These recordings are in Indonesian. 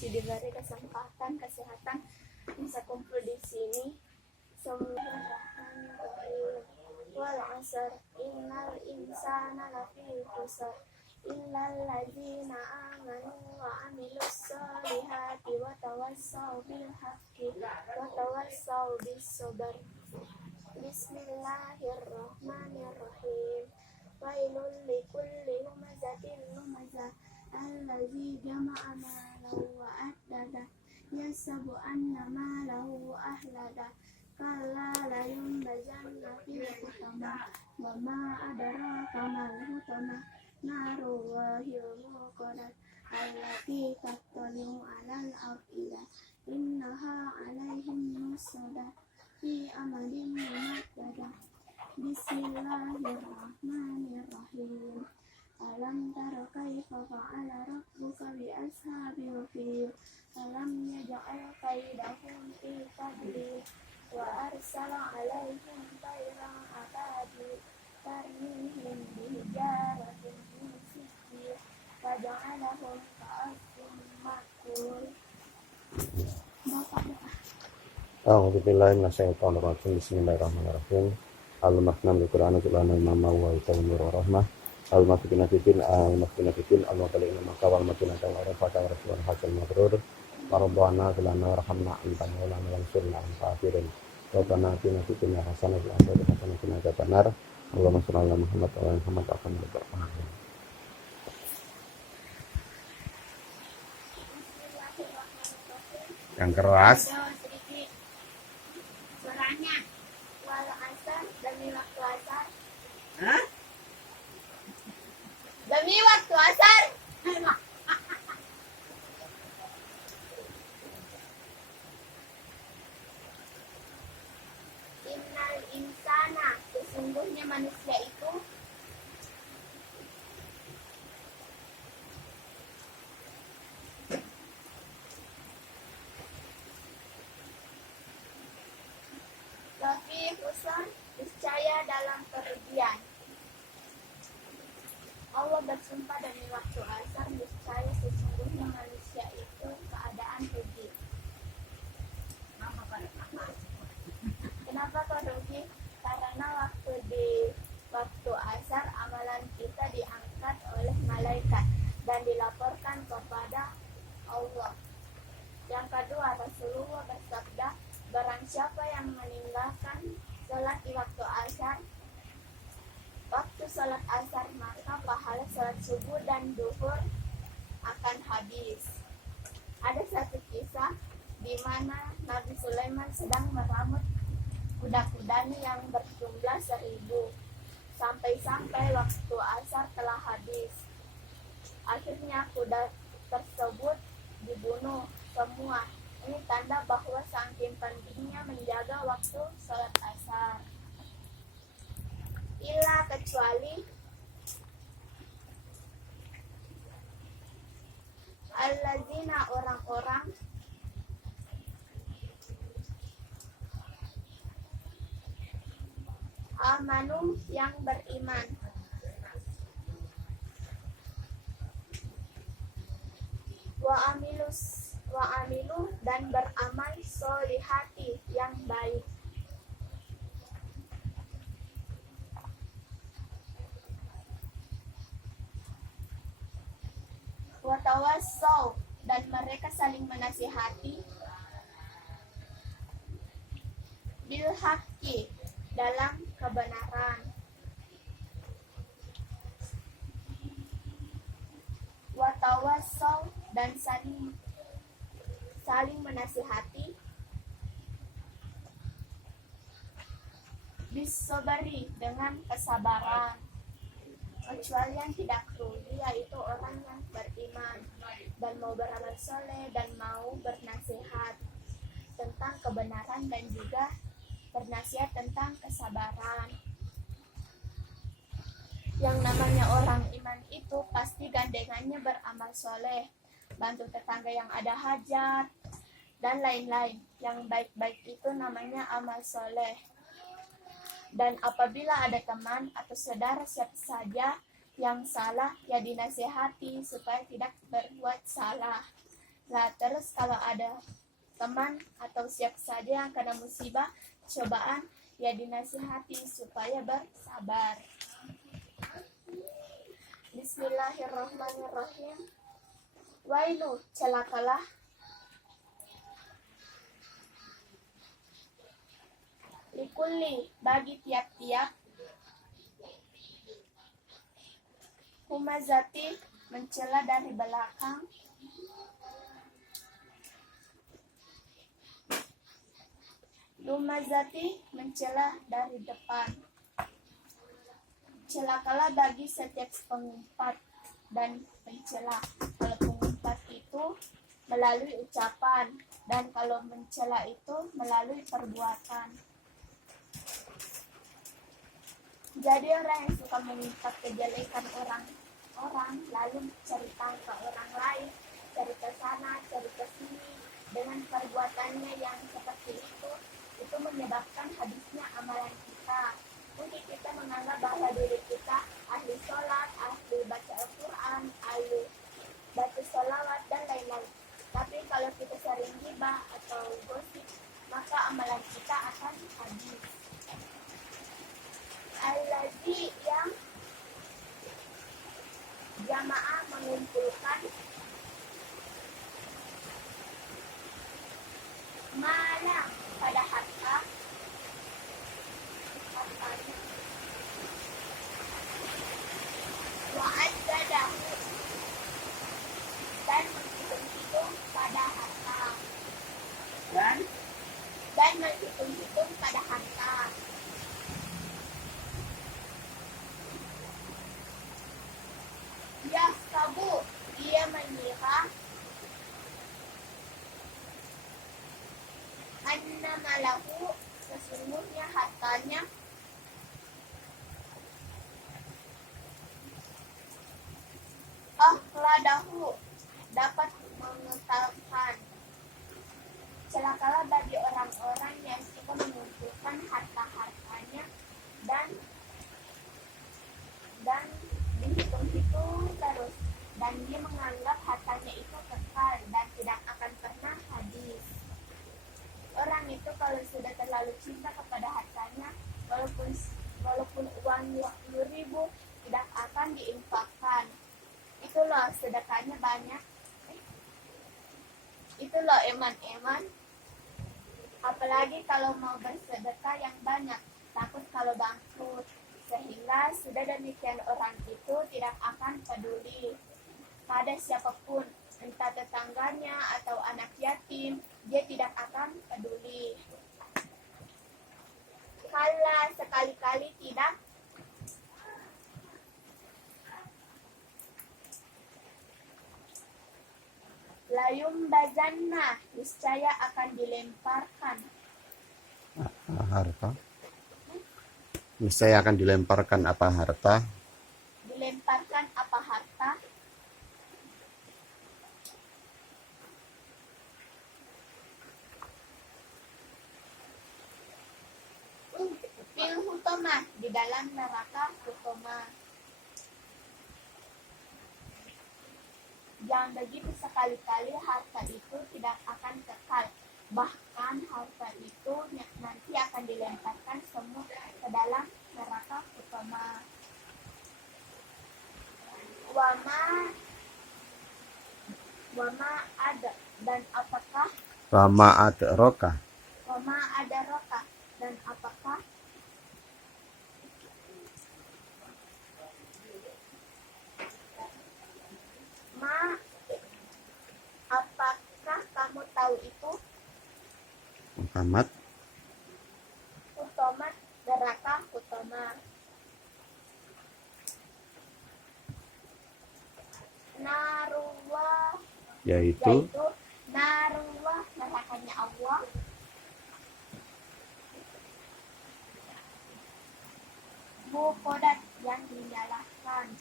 masih diberi kesehatan bisa kumpul di sini. Bismillahirrahmanirrahim. Wal 'asr innal insana lafi khusr illal ladzina amanu wa 'amilus solihati wa tawassaw bil haqqi wa tawassaw bis sabr. Bismillahirrahmanirrahim. Wailul likulli humazatin lumazah alladzi jama'a malahu wa addada yasabu anna malahu ahlada kalla la yumbazanna fil hutama wa ma adraka mal hutama narullahil muqaddas allati tattali'u 'alal af'idah innaha 'alaihim musada fi amadin mumaddadah. Bismillahirrahmanirrahim. Alam tara kaifa fa'ala rabbuka bi ashabil fil alam yaj'al kaidahum fi tadlil wa arsala 'alaihim tayran ababil tarmihim bi hijaratin min sijil faja'alahum ka'asfin ma'kul. A'udzubillahi minasyaitonirrajim. Bismillahirrahmanirrahim. Al-Maknam Al-Qur'an Al-Qur'an Al-Mamma wa Al-Tawmir wa Rahmah Al-Makina Fitin Al-Makina Al-Makina Makawal Makina Al-Makina Fakar Rasulullah Hasil Mabrur Marbana Filana Rahmana Antan Ulana Langsurna Al-Fafirin Rabbana Tina Fitin Hasanah Al-Asad Hasanah Tina Jabanar Allahumma salli ala Muhammad wa ala Muhammad akan berbahagia. Yang keras Suaranya wal 'asr demi waktu asar. Demi waktu asar. Innal insana, sesungguhnya manusia itu lafi khusr, niscaya dalam kerugian. Allah bersumpah demi waktu asar, niscaya sesungguhnya manusia itu keadaan rugi. Kenapa kau rugi? Karena waktu asar amalan kita diangkat oleh malaikat dan dilaporkan kepada Allah. Yang kedua, Rasulullah bersabda, barang siapa yang meninggalkan sholat di waktu asar, waktu sholat asar, maka pahala sholat subuh dan duhur akan habis. Ada satu kisah di mana Nabi Sulaiman sedang meramut kuda-kudanya yang berjumlah 1000. Sampai-sampai waktu asar telah habis. Akhirnya kuda tersebut dibunuh semua. Ini tanda bahwa saking pentingnya menjaga waktu sholat asar. Illa kecuali allazina orang-orang amanu yang beriman wa amilu dan beramal solihati yang baik. Wa tawassaw dan mereka saling menasihati bil haqqi dalam kebenaran. Wa tawassaw dan saling menasihati bis sabari dengan kesabaran. Kecuali yang tidak rugi yaitu orang yang beriman dan mau beramal soleh dan mau bernasihat tentang kebenaran dan juga bernasihat tentang kesabaran. Yang namanya orang iman itu pasti gandengannya beramal soleh, bantu tetangga yang ada hajat, dan lain-lain. Yang baik-baik itu namanya amal soleh. Dan apabila ada teman atau saudara siapa saja yang salah, ya dinasihati supaya tidak berbuat salah. Lah terus kalau ada teman atau siapa saja yang kena musibah, cobaan, ya dinasihati supaya bersabar. Bismillahirrahmanirrahim. Wailu, celakalah. Likulli, bagi tiap-tiap. Humazati, mencela dari belakang. Lumazati, mencela dari depan. Celakalah bagi setiap pengumpat dan pencela. Kalau pengumpat itu melalui ucapan, dan kalau mencela itu melalui perbuatan. Jadi orang yang suka mengumpat kejelekan orang lalu cerita ke orang lain, cerita sana, cerita sini, dengan perbuatannya yang seperti itu menyebabkan habisnya amalan kita. Mungkin kita menganggap bahwa diri kita ahli sholat, ahli baca Al-Quran, ahli baca sholawat, dan lain-lain. Tapi kalau kita sering ghibah atau gosip, maka amalan kita akan habis. Allazi, yang jamaah mengumpulkan mana pada harta wa'adzadahu, dan menghitung-hitung pada harta, dan menghitung-hitung pada harta. Ya sabu, dia mengira anna malahu, sesungguhnya hartanya akhladahu, dapat mengetahukan. Celakalah bagi orang-orang yang suka mengumpulkan harta-hartanya dan dihitung-hitung terus, dan dia menganggap hartanya itu kekal dan tidak akan pernah habis. Orang itu kalau sudah terlalu cinta kepada hartanya, walaupun uang 20.000 tidak akan diinfakkan. Itu loh sedekahnya banyak. Itu loh eman-eman. Apalagi kalau mau bersedekah yang banyak, takut kalau bangkrut. Sehingga sudah demikian orang itu tidak akan peduli pada siapapun, entah tetangganya atau anak yatim, dia tidak akan peduli. Kala, sekali-kali tidak. Layum bazanna, niscaya akan dilemparkan. Harta. Niscaya akan dilemparkan apa harta? Dilemparkan apa harta? Fil hutama, di dalam neraka hutama. Jangan begitu, sekali-kali harta itu tidak akan kekal. Bahkan harta itu nanti akan dilemparkan semua ke dalam neraka utama. Wama ada, dan apakah? Wama adraka. Wama ada roka, dan apakah? Apakah kamu tahu itu? Muhammad. Utama, neraka utama. Narullah, Yaitu narullah, nerakanya Allah. Mukodat, yang dinyalakan.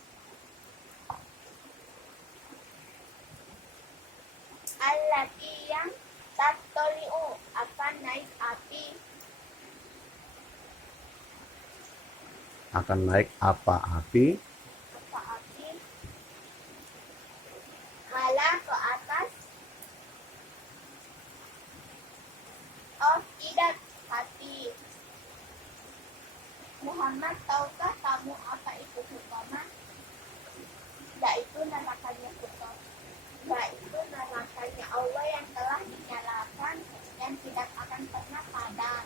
Allati, yang tatoliu, akan naik api. Akan naik apa api? Apa api? Malah ke atas. afidat, hati. Muhammad, tahukah kamu apa itu hutama? Yaitu nerakanya hutama. Yaitu nerakanya Allah yang telah dinyalakan dan tidak akan pernah padam.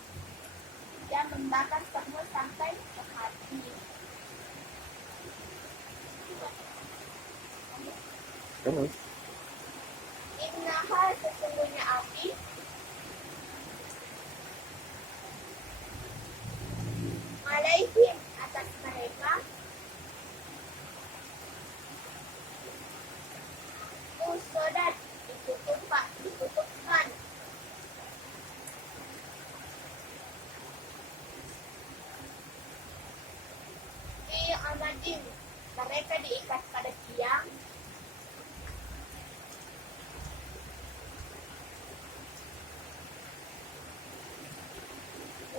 Dia membakar semua sampai ke hati. Innaha, sesungguhnya api, alaihim, atas mereka, usodat, ditutupkan, fi amadin, mereka diikat pada tiang,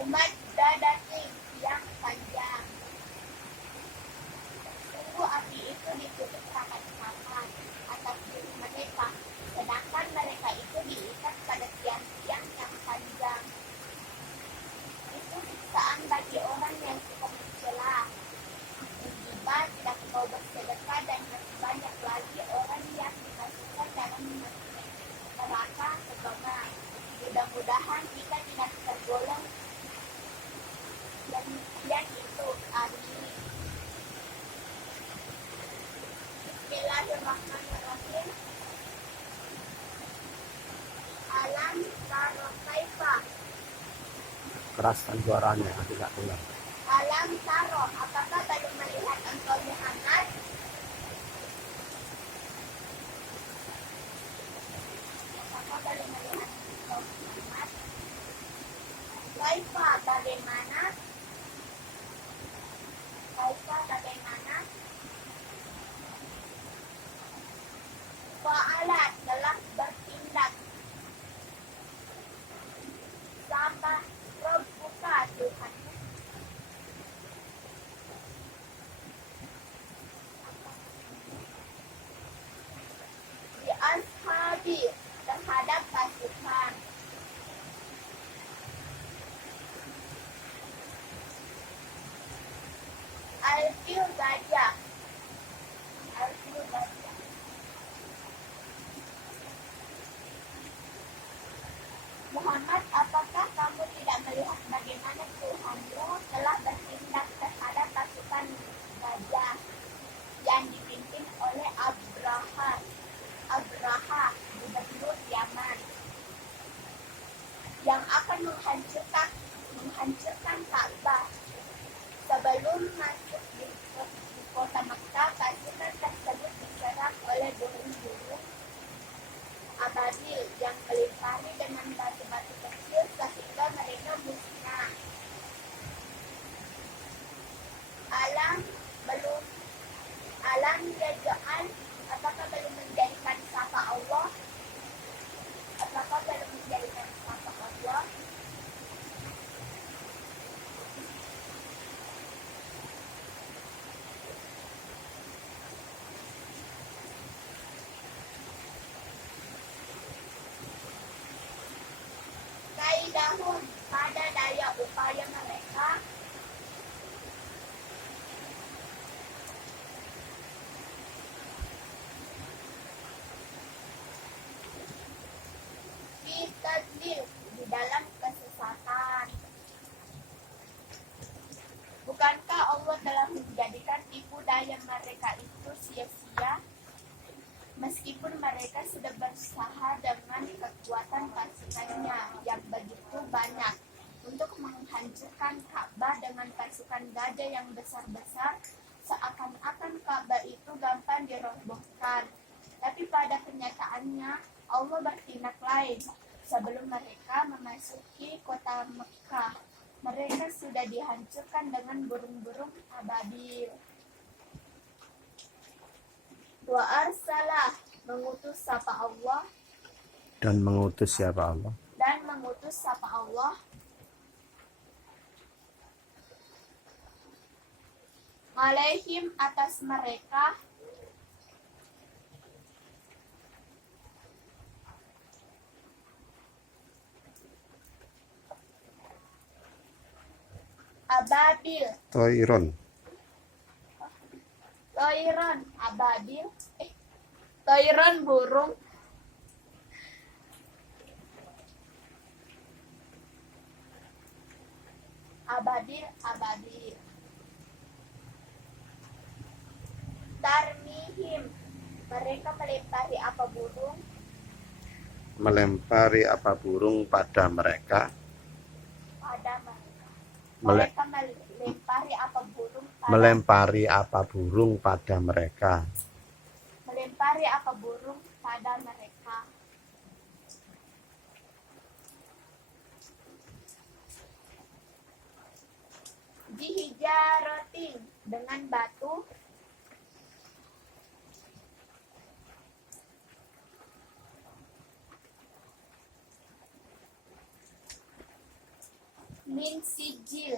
umat dadati, yang panjang. Sungguh api itu ditutup rapat-rapat atas diri mereka, sedangkan mereka itu diikat pada tiang-tiang yang panjang. Itu siksaan bagi orang yang suka mencela, menggibah, tidak mau bersedekah, dan masih banyak lagi orang yang dimasukkan dalam neraka kebakar. Mudah-mudahan kita tidak tergolong demikian itu. Amin. Bismillahirrahmanirrahim. Alam taro kaifa. Keraskan suaranya, tidak dengar. Alam taro, apakah baru melihat engkau Muhammad? Apakah baru melihat engkau Muhammad? Kaifa, bagaimana? Kaifa, bagaimana? Fa'ala, telah bertindak. Sama Rabbuka, Tuhanmu. Di ashabi, terhadap pasukan. Al-fil gajah. Al-fil gajah. Muhammad, apakah kamu tidak melihat bagaimana Tuhanmu telah bertindak terhadap pasukan gajah yang dipimpin oleh Abraha, gubernur Yaman, yang akan menghancurkan Ka'bah. Sebelum masuk di kota Makkah, pasukan tersebut diserang oleh burung-burung ababil yang melempari dengan batu-batu kecil sehingga mereka musnah. Alam yaj'al, apakah belum menjadikan sapa Allah? Apakah belum menjadikan sapa Allah? Kaidahum, pada daya upaya mereka, fitadlil, di dalam kesesatan. Bukankah Allah telah menjadikan tipu daya mereka itu sia-sia? Meskipun mereka sudah berusaha dengan kekuatan pasukannya yang begitu banyak untuk menghancurkan Ka'bah dengan pasukan gajah yang besar-besar, seakan-akan Ka'bah itu gampang dirobohkan. Tapi pada kenyataannya Allah bertindak lain. Sebelum mereka memasuki kota Mekah, mereka sudah dihancurkan dengan burung-burung ababil. Wa arsalah, mengutus sapa Allah, Dan mengutus siapa Allah? dan mengutus sapa Allah alaihim, atas mereka, ababil. Toiron. Toiron ababil. Toiron burung. Ababil ababil. Tarmihim, mereka melempari apa burung? Melempari apa burung pada mereka? Pada mereka. Mele- Mereka melempari apa burung pada Melempari apa burung pada mereka? melempari apa burung pada mereka. Bihijarotin, dengan batu. Min sijil,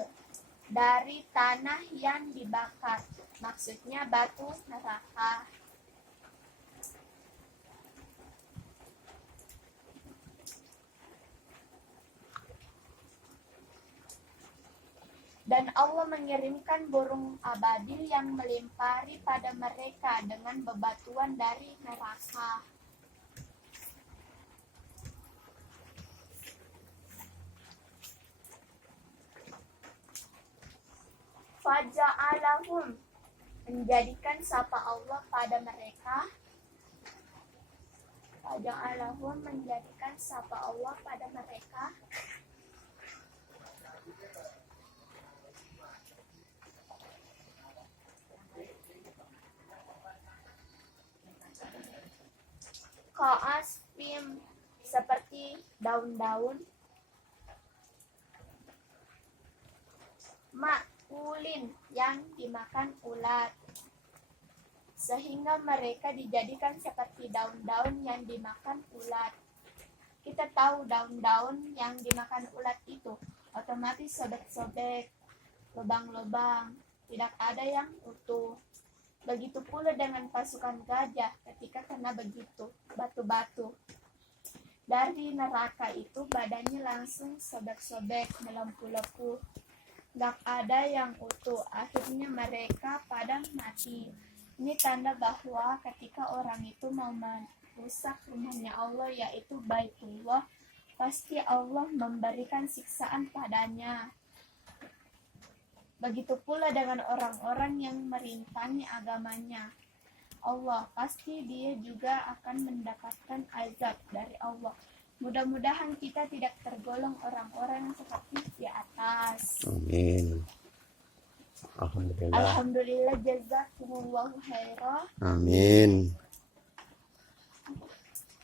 dari tanah yang dibakar. Maksudnya batu neraka. Dan Allah mengirimkan burung ababil yang melempari pada mereka dengan bebatuan dari neraka. Faja'alahum, menjadikan sapa Allah pada mereka. Faja'alahum, menjadikan sapa Allah pada mereka. Ka'asfim, seperti daun-daun. Ma'kulin, yang dimakan ulat. Sehingga mereka dijadikan seperti daun-daun yang dimakan ulat. Kita tahu daun-daun yang dimakan ulat itu otomatis sobek-sobek, lubang-lubang, tidak ada yang utuh. Begitu pula dengan pasukan gajah ketika kena begitu batu-batu. Dari neraka itu badannya langsung sobek-sobek, melempuh-lempuh. Gak ada yang utuh, akhirnya mereka pada mati. Ini tanda bahwa ketika orang itu mau merusak rumahnya Allah, yaitu Baitullah, pasti Allah memberikan siksaan padanya. Begitu pula dengan orang-orang yang merintangi agamanya Allah, pasti dia juga akan mendapatkan azab dari Allah. Mudah-mudahan kita tidak tergolong orang-orang yang seperti di atas. Amin. Alhamdulillah. Alhamdulillah, jazakumullahu khairan. Amin.